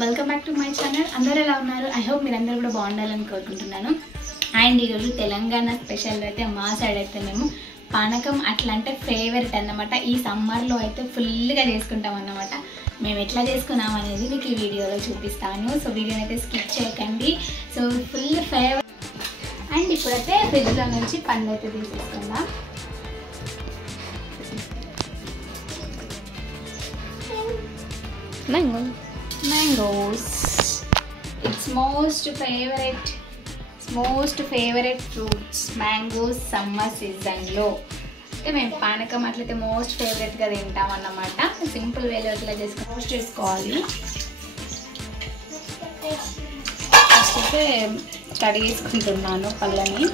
Welcome back to my channel. అందరూ ఎలా ఉన్నారు? ఐ హోప్ మీరందరూ కూడా బాగుండాలని కోరుకుంటున్నాను. అండ్ ఈరోజు తెలంగాణ స్పెషల్ అయితే మా సైడ్ అయితే మేము పానకం అట్లా అంటే ఫేవరెట్ అన్నమాట. ఈ సమ్మర్లో అయితే ఫుల్గా చేసుకుంటాం అన్నమాట. మేము ఎట్లా చేసుకున్నాం అనేది మీకు ఈ వీడియోలో చూపిస్తాను. సో వీడియోని అయితే స్కిప్ చేయకండి. So full favourite. అండ్ ఇప్పుడైతే ఫ్రిడ్జ్లో నుంచి పండు అయితే తీసేసుకుందాం. Mangoes. It's most favorite fruits. Mangoes summer season లో అంటే మేము పానకం అట్లయితే మోస్ట్ ఫేవరెట్గా తింటాం అన్నమాట. సింపుల్ వేలో ఇట్లా చేసుకుని రోస్ట్ చేసుకోవాలి. ఫస్ట్ అయితే కడిగేసుకుంటున్నాను పళ్ళని.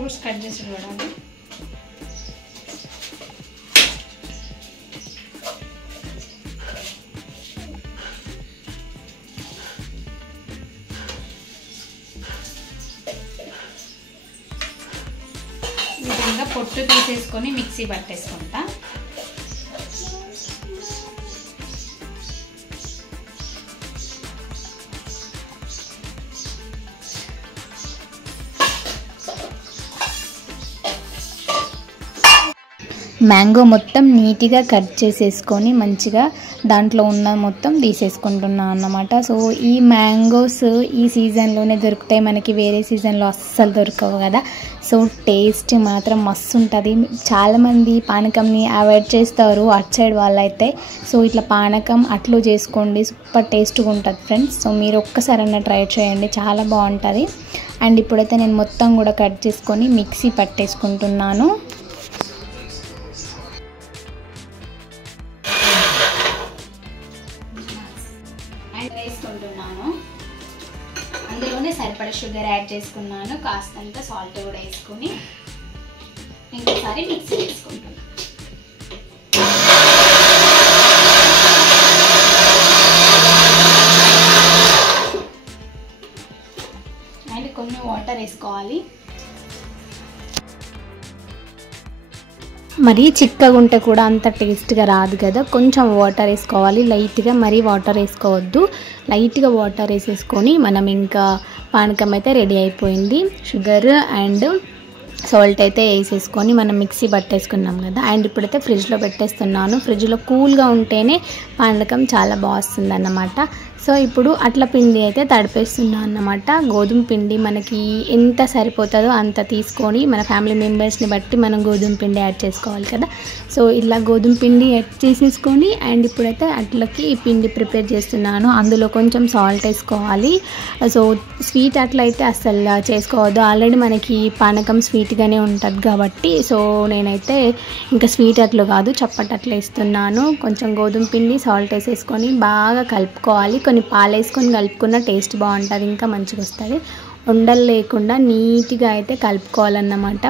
ఫ్రూట్స్ కట్ చేసి చూడాలి. ఈ విధంగా పొట్టు తీసేసుకొని మిక్సీ పట్టేసుకుంటా. మ్యాంగో మొత్తం నీట్గా కట్ చేసేసుకొని మంచిగా దాంట్లో ఉన్న మొత్తం తీసేసుకుంటున్నాను అన్నమాట. సో ఈ మ్యాంగోస్ ఈ సీజన్లోనే దొరుకుతాయి, మనకి వేరే సీజన్లో అస్సలు దొరకవు కదా. సో టేస్ట్ మాత్రం మస్తు ఉంటుంది. చాలామంది పానకంని అవాయిడ్ చేస్తారు అటు సైడ్ వాళ్ళైతే. సో ఇట్లా పానకం అట్లు చేసుకోండి, సూపర్ టేస్ట్గా ఉంటుంది ఫ్రెండ్స్. సో మీరు ఒక్కసారైనా ట్రై చేయండి, చాలా బాగుంటుంది. అండ్ ఇప్పుడైతే నేను మొత్తం కూడా కట్ చేసుకొని మిక్సీ పట్టేసుకుంటున్నాను. వేసుకుంటున్నాను అందులోనే సరిపడా షుగర్ యాడ్ చేసుకున్నాను, కాస్తంత సాల్ట్ కూడా వేసుకొని ఇంకోసారి మిక్సీ చేసుకుంటున్నాను. అండ్ కొన్ని వాటర్ వేసుకోవాలి. మరి చిక్కగా ఉంటే కూడా అంత టేస్ట్గా రాదు కదా, కొంచెం వాటర్ వేసుకోవాలి లైట్గా. మరీ వాటర్ వేసుకోవద్దు, లైట్గా వాటర్ వేసేసుకొని మనం ఇంకా పానకం అయితే రెడీ అయిపోయింది. షుగర్ అండ్ సాల్ట్ అయితే వేసేసుకొని మనం మిక్సీ పట్టేసుకున్నాం కదా. అండ్ ఇప్పుడైతే ఫ్రిడ్జ్లో పెట్టేస్తున్నాను. ఫ్రిడ్జ్లో కూల్గా ఉంటేనే పానకం చాలా బాగుంటుంది అన్నమాట. సో ఇప్పుడు అట్ల పిండి అయితే తడిపేస్తున్నాను అన్నమాట. గోధుమ పిండి మనకి ఎంత సరిపోతుందో అంత తీసుకొని మన ఫ్యామిలీ మెంబర్స్ని బట్టి మనం గోధుమ పిండి యాడ్ చేసుకోవాలి కదా. సో ఇలా గోధుమ పిండి యాడ్ చేసేసుకొని అండ్ ఇప్పుడైతే అట్లకి పిండి ప్రిపేర్ చేస్తున్నాను. అందులో కొంచెం సాల్ట్ వేసుకోవాలి. సో స్వీట్ అట్లా అయితే అస్సలు చేసుకోవద్దు, ఆల్రెడీ మనకి పానకం స్వీట్గానే ఉంటుంది కాబట్టి. సో నేనైతే ఇంకా స్వీట్ అట్లు కాదు, చప్పటి అట్లా వేస్తున్నాను. కొంచెం గోధుమ పిండి సాల్ట్ వేసేసుకొని బాగా కలుపుకోవాలి. కొన్ని పాలు వేసుకొని కలుపుకున్న టేస్ట్ బాగుంటుంది, ఇంకా మంచిగా వస్తుంది. ఉండలు లేకుండా నీట్గా అయితే కలుపుకోవాలన్నమాట.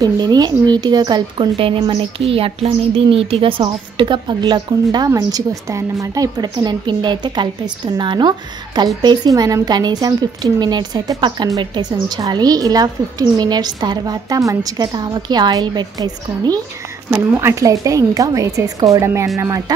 పిండిని నీట్గా కలుపుకుంటేనే మనకి అట్లా అనేది నీట్గా సాఫ్ట్గా పగలకుండా మంచిగా వస్తాయన్నమాట. ఇప్పుడైతే నేను పిండి అయితే కలిపేస్తున్నాను. కలిపేసి మనం కనీసం 15 మినిట్స్ అయితే పక్కన పెట్టేసి ఉంచాలి. ఇలా 15 మినిట్స్ తర్వాత మంచిగా తావకి ఆయిల్ పెట్టేసుకొని మనము అట్లయితే ఇంకా వేసేసుకోవడమే అన్నమాట.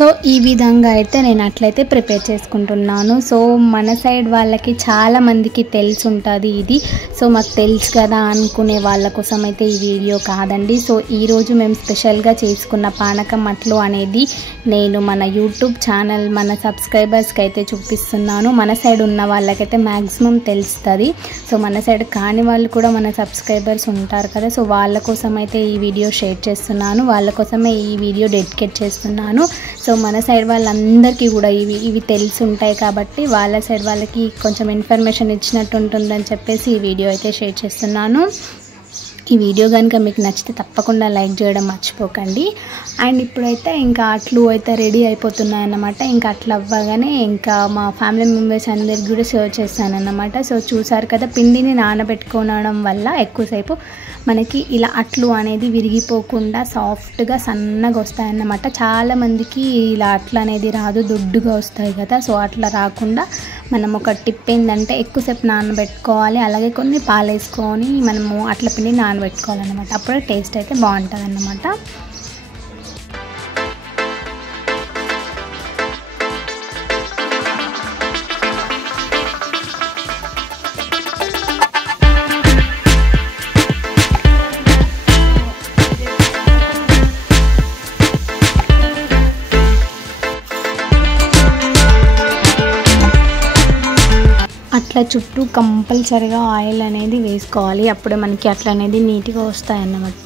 సో ఈ విధంగా అయితే నేను అట్లయితే ప్రిపేర్ చేసుకుంటున్నాను. సో మన సైడ్ వాళ్ళకి చాలా మందికి తెలిసి ఉంటుంది ఇది. సో మాకు తెలుసు కదా అనుకునే వాళ్ళ కోసం అయితే ఈ వీడియో కాదండి. సో ఈరోజు మేము స్పెషల్గా చేసుకున్న పానకం అట్లు అనేది నేను మన యూట్యూబ్ ఛానల్ మన సబ్స్క్రైబర్స్కి అయితే చూపిస్తున్నాను. మన సైడ్ ఉన్న వాళ్ళకైతే మ్యాక్సిమం తెలుస్తుంది. సో మన సైడ్ కాని వాళ్ళు కూడా మన సబ్స్క్రైబర్స్ ఉంటారు కదా, సో వాళ్ళ కోసం అయితే ఈ వీడియో షేర్ చేస్తున్నాను. వాళ్ళ కోసమే ఈ వీడియో డెడికేట్ చేస్తున్నాను. సో మన సైడ్ వాళ్ళందరికీ కూడా ఇవి తెలిసి ఉంటాయి కాబట్టి వాళ్ళ సైడ్ వాళ్ళకి కొంచెం ఇన్ఫర్మేషన్ ఇచ్చినట్టు ఉంటుందని చెప్పేసి ఈ వీడియో అయితే షేర్ చేస్తున్నాను. ఈ వీడియో కనుక మీకు నచ్చితే తప్పకుండా లైక్ చేయడం మర్చిపోకండి. అండ్ ఇప్పుడైతే ఇంకా అట్లు అయితే రెడీ అయిపోతున్నాయి అన్నమాట. ఇంకా అట్లు అవ్వగానే ఇంకా మా ఫ్యామిలీ మెంబర్స్ అందరికి కూడా సర్వ్ చేస్తానన్నమాట. సో చూసారు కదా, పిండిని నానబెట్టుకోవడం వల్ల ఎక్కువసేపు మనకి ఇలా అట్లు అనేది విరిగిపోకుండా సాఫ్ట్గా సన్నగా వస్తాయన్నమాట. చాలామందికి ఇలా అట్లు అనేది రాదు, దొడ్డుగా వస్తాయి కదా. సో అట్లా రాకుండా మనం ఒక టిప్ ఏంటంటే ఎక్కువసేపు నానబెట్టుకోవాలి, అలాగే కొన్ని పాలు వేసుకొని మనము అట్ల పిండి నానబెట్టుకోవాలన్నమాట. అప్పుడే టేస్ట్ అయితే బాగుంటుంది అన్నమాట. అట్లా చుట్టూ కంపల్సరిగా ఆయిల్ అనేది వేసుకోవాలి, అప్పుడే మనకి అట్లా అనేది నీట్గా వస్తాయన్నమాట.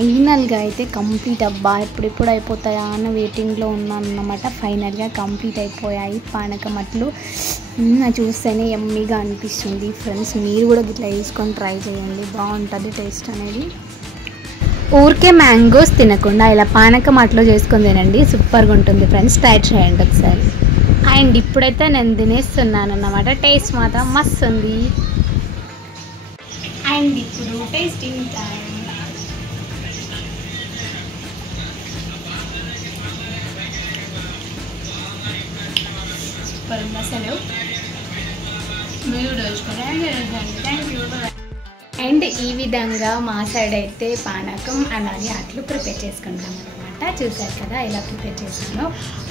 ఫైనల్గా అయితే కంప్లీట్ అబ్బా ఎప్పుడెప్పుడు అయిపోతాయా అన్న వెయిటింగ్లో ఉన్నాను అన్నమాట. ఫైనల్గా కంప్లీట్ అయిపోయాయి పానకం అట్లు. చూస్తేనే యమ్మీగా అనిపిస్తుంది ఫ్రెండ్స్. మీరు కూడా ఇట్లా వేసుకొని ట్రై చేయండి, బాగుంటుంది టేస్ట్ అనేది. ఊరికే మ్యాంగోస్ తినకుండా ఇలా పానకం అట్లు చేసుకొని తినండి, సూపర్గా ఉంటుంది ఫ్రెండ్స్. ట్రై చేయండి ఒకసారి. అండ్ ఇప్పుడైతే నేను తినేస్తున్నాను అన్నమాట. టేస్ట్ మాత్రం మస్తు ఉంది. అండ్ ఇప్పుడు టేస్టింగ్ టైం. అసలు మీరు అండ్ ఈ విధంగా మా సైడ్ అయితే పానకం అలాగే అట్లు ప్రిపేర్ చేసుకుంటాం అనమాట. చూసారు కదా ఎలా ప్రిపేర్ చేస్తానో.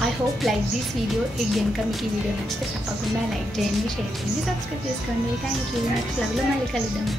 I hope like this video. కనుక మీకు ఈ వీడియో నచ్చితే తప్పకుండా లైక్ చేయండి, షేర్ చేయండి, సబ్స్క్రైబ్ చేసుకోండి. Thank you. నెక్స్ట్ లవ్లో మళ్ళీ కలుద్దాం.